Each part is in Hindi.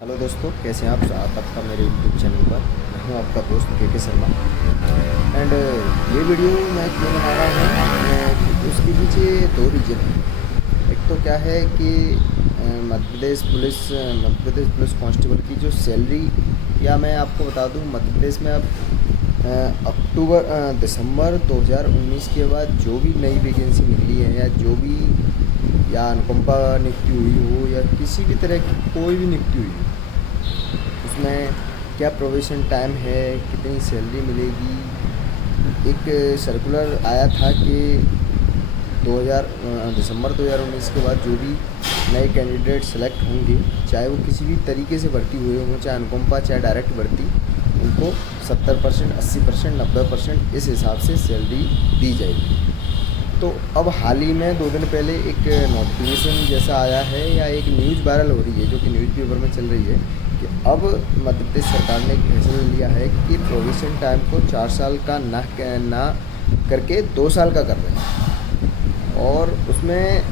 हेलो दोस्तों, कैसे हैं आप? स्वागत आपका मेरे यूट्यूब चैनल पर। मैं हूं आपका दोस्त के शर्मा। एंड ये वीडियो मैं क्यों बना रहा हूँ कि उसके पीछे दो रीज़न है। एक तो क्या है कि मध्य प्रदेश पुलिस कांस्टेबल की जो सैलरी, या मैं आपको बता दूं, मध्य प्रदेश में अब दिसंबर 2019 के बाद जो भी नई वैकेंसी निकली है, या जो भी, या अनुकंपा नियुक्ति हुई हो, या किसी भी तरह की कोई भी नियुक्ति हुई हो, उसमें क्या प्रोविज़न टाइम है, कितनी सैलरी मिलेगी। एक सर्कुलर आया था कि 2000 दिसंबर 2019 के बाद जो भी नए कैंडिडेट सेलेक्ट होंगे, चाहे वो किसी भी तरीके से भर्ती हुए हों, चाहे अनुकंपा चाहे डायरेक्ट भर्ती, उनको 70%, 80%, 90% इस हिसाब से सैलरी दी जाएगी। तो अब हाल ही में 2 दिन पहले एक नोटिफिकेशन जैसा आया है, या एक न्यूज़ वायरल हो रही है जो कि न्यूज़पेपर में चल रही है, कि अब मध्य प्रदेश सरकार ने एक फैसला लिया है कि प्रोविज़न टाइम को 4 साल का ना करके 2 साल का कर रहे हैं। और उसमें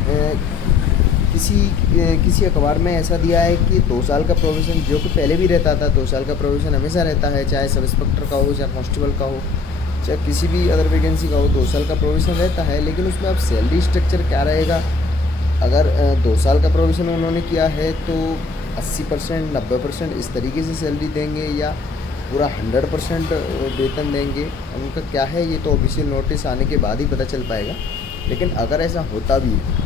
किसी अखबार में ऐसा दिया है कि 2 साल का प्रोविज़न, जो कि पहले भी रहता था, 2 साल का प्रोविज़न हमेशा रहता है, चाहे सब इंस्पेक्टर का हो, चाहे कांस्टेबल का हो, चाहे किसी भी अदर वैकेंसी का हो, 2 साल का प्रोविज़न रहता है। लेकिन उसमें अब सैलरी स्ट्रक्चर क्या रहेगा? अगर 2 साल का प्रोविज़न उन्होंने किया है तो 80%, 90% इस तरीके से सैलरी देंगे, या पूरा 100% वेतन देंगे? उनका क्या है, ये तो ऑफिशियल नोटिस आने के बाद ही पता चल पाएगा। लेकिन अगर ऐसा होता भी है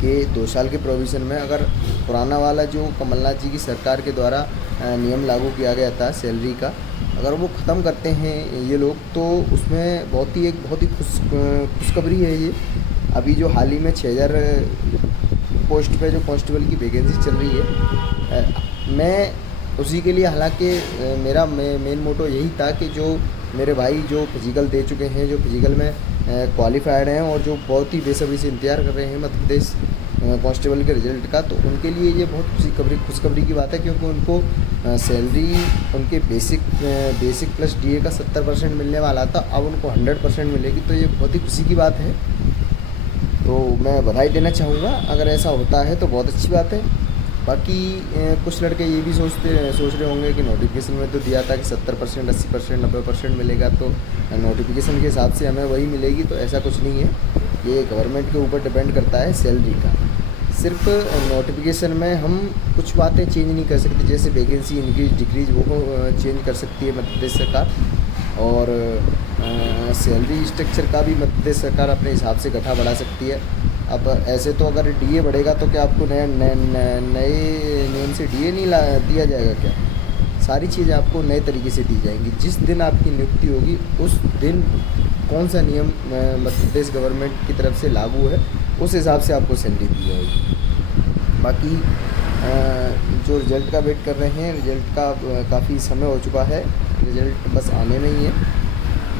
कि 2 साल के प्रोविज़न में, अगर पुराना वाला जो कमलनाथ जी की सरकार के द्वारा नियम लागू किया गया था सैलरी का, अगर वो ख़त्म करते हैं ये लोग, तो उसमें बहुत ही खुशखबरी है ये। अभी जो हाल ही में 6000 पोस्ट पे जो कांस्टेबल की वैकेंसी चल रही है, मैं उसी के लिए, हालांकि मेरा मेन मोटो यही था कि जो मेरे भाई जो फिज़िकल दे चुके हैं, जो फिज़िकल में क्वालिफाइड हैं, और जो बहुत ही बेसब्री से इंतज़ार कर रहे हैं मध्य प्रदेश कांस्टेबल के रिज़ल्ट का, तो उनके लिए ये बहुत खुशखबरी की बात है, क्योंकि उनको सैलरी उनके बेसिक प्लस डीए का 70% मिलने वाला था, अब उनको 100% मिलेगी। तो ये बहुत ही खुशी की बात है। तो मैं बधाई देना चाहूँगा, अगर ऐसा होता है तो बहुत अच्छी बात है। बाकी कुछ लड़के ये भी सोच रहे होंगे कि नोटिफिकेशन में तो दिया था कि 70%, 80%, 90% मिलेगा, तो नोटिफिकेशन के हिसाब से हमें वही मिलेगी। तो ऐसा कुछ नहीं है, ये गवर्नमेंट के ऊपर डिपेंड करता है सैलरी का। सिर्फ नोटिफिकेशन में हम कुछ बातें चेंज नहीं कर सकते, जैसे वैकेंसी इंक्रीज डिक्रीज वो चेंज कर सकती है मध्य प्रदेश सरकार, और सैलरी स्ट्रक्चर का भी मध्य प्रदेश सरकार अपने हिसाब से घटा बढ़ा सकती है। अब ऐसे तो अगर डीए बढ़ेगा तो क्या आपको नए नियम से डीए नहीं दिया जाएगा क्या? सारी चीज़ें आपको नए तरीके से दी जाएंगी। जिस दिन आपकी नियुक्ति होगी उस दिन कौन सा नियम मध्य प्रदेश गवर्नमेंट की तरफ से लागू है, उस हिसाब से आपको सैलरी दी जाएगी। बाकी जो रिज़ल्ट का वेट कर रहे हैं, रिज़ल्ट का काफ़ी समय हो चुका है, रिज़ल्ट बस आने में ही है।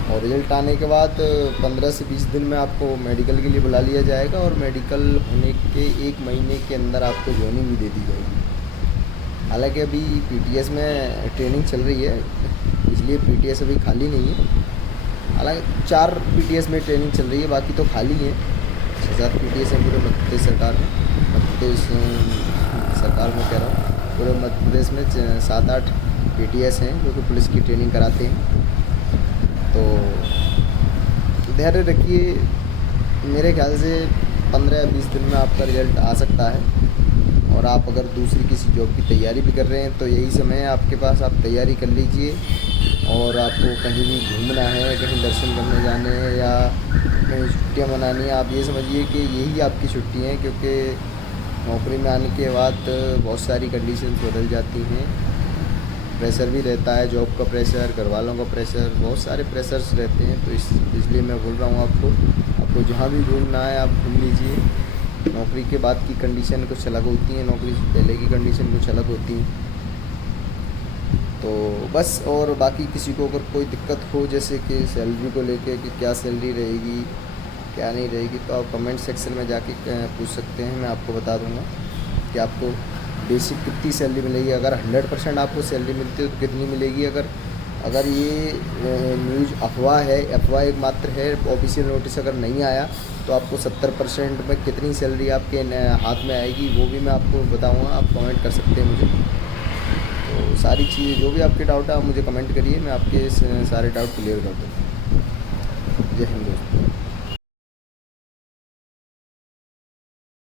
और रिज़ल्ट आने के बाद 15 से 20 दिन में आपको मेडिकल के लिए बुला लिया जाएगा, और मेडिकल होने के 1 महीने के अंदर आपको जॉइनिंग भी दे दी जाएगी। हालांकि अभी पीटीएस में ट्रेनिंग चल रही है, इसलिए पीटीएस अभी खाली नहीं है। हालांकि 4 पीटीएस में ट्रेनिंग चल रही है, बाकी तो खाली है। 6-7 पीटीएस हैं पूरे मध्य प्रदेश सरकार में। मध्य प्रदेश सरकार में कह रहा हूँ, पूरे मध्य प्रदेश में 7-8 पीटीएस हैं जो कि पुलिस की ट्रेनिंग कराते हैं। तो धैर्य रखिए, मेरे ख्याल से 15 या 20 दिन में आपका रिज़ल्ट आ सकता है। और आप अगर दूसरी किसी जॉब की तैयारी भी कर रहे हैं तो यही समय है आपके पास, आप तैयारी कर लीजिए। और आपको कहीं भी घूमना है, कहीं दर्शन करने जाने हैं, या कहीं छुट्टियाँ मनानी है, आप ये समझिए कि यही आपकी छुट्टी हैं, क्योंकि नौकरी में आने के बाद बहुत सारी कंडीशंस बदल जाती हैं। प्रेशर भी रहता है, जॉब का प्रेशर, घर वालों का प्रेशर, बहुत सारे प्रेशर्स रहते हैं। तो इसलिए मैं बोल रहा हूँ आपको जहाँ भी घूमना है आप घूम लीजिए। नौकरी के बाद की कंडीशन कुछ अलग होती है, नौकरी से पहले की कंडीशन कुछ अलग होती है। तो बस, और बाकी किसी को अगर कोई दिक्कत हो, जैसे कि सैलरी को लेके कि क्या सैलरी रहेगी क्या नहीं रहेगी, तो आप कमेंट सेक्शन में जाके पूछ सकते हैं, मैं आपको बता दूँगा कि आपको बेसिक कितनी सैलरी मिलेगी। अगर 100% आपको सैलरी मिलती है तो कितनी मिलेगी। अगर ये न्यूज़ अफवाह एक मात्र है, ऑफिशियल नोटिस अगर नहीं आया, तो आपको 70% में कितनी सैलरी आपके हाथ में आएगी वो भी मैं आपको बताऊंगा। आप कमेंट कर सकते हैं मुझे। सारी चीज़ें जो भी आपके डाउट है आप मुझे कमेंट करिए, मैं आपके सारे डाउट क्लियर कर दूँ। जय हिंद दोस्तों।